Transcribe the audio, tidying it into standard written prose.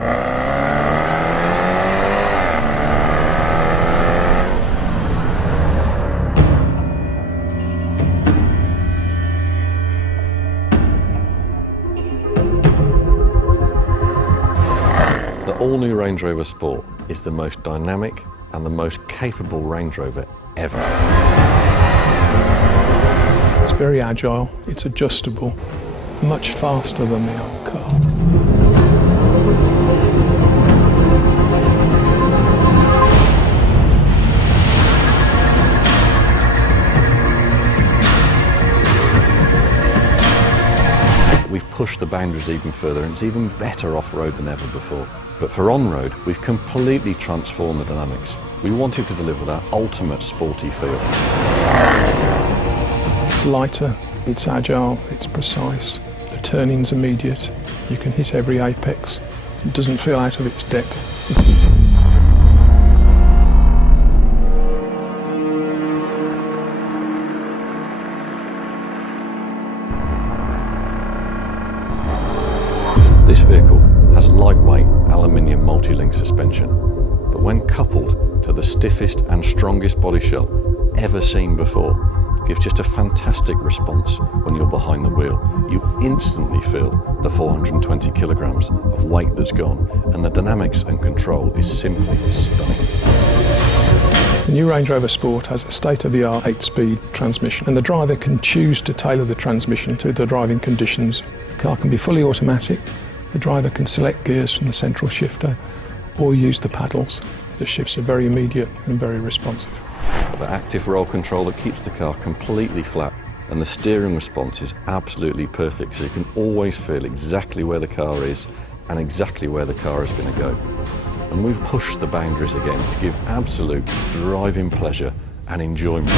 The all-new Range Rover Sport is the most dynamic and the most capable Range Rover ever. It's very agile, it's adjustable, much faster than the old car. We've pushed the boundaries even further, and it's even better off-road than ever before. But for on-road, we've completely transformed the dynamics. We wanted to deliver that ultimate sporty feel. It's lighter, it's agile, it's precise, the turning's immediate, you can hit every apex, it doesn't feel out of its depth. This vehicle has lightweight aluminium multi-link suspension, but when coupled to the stiffest and strongest body shell ever seen before, gives just a fantastic response when you're behind the wheel. You instantly feel the 420 kilograms of weight that's gone, and the dynamics and control is simply stunning. The new Range Rover Sport has a state-of-the-art 8-speed transmission, and the driver can choose to tailor the transmission to the driving conditions. The car can be fully automatic. The driver can select gears from the central shifter or use the paddles. The shifts are very immediate and very responsive. The active roll control that keeps the car completely flat, and the steering response is absolutely perfect, so you can always feel exactly where the car is and exactly where the car is going to go. And we've pushed the boundaries again to give absolute driving pleasure and enjoyment.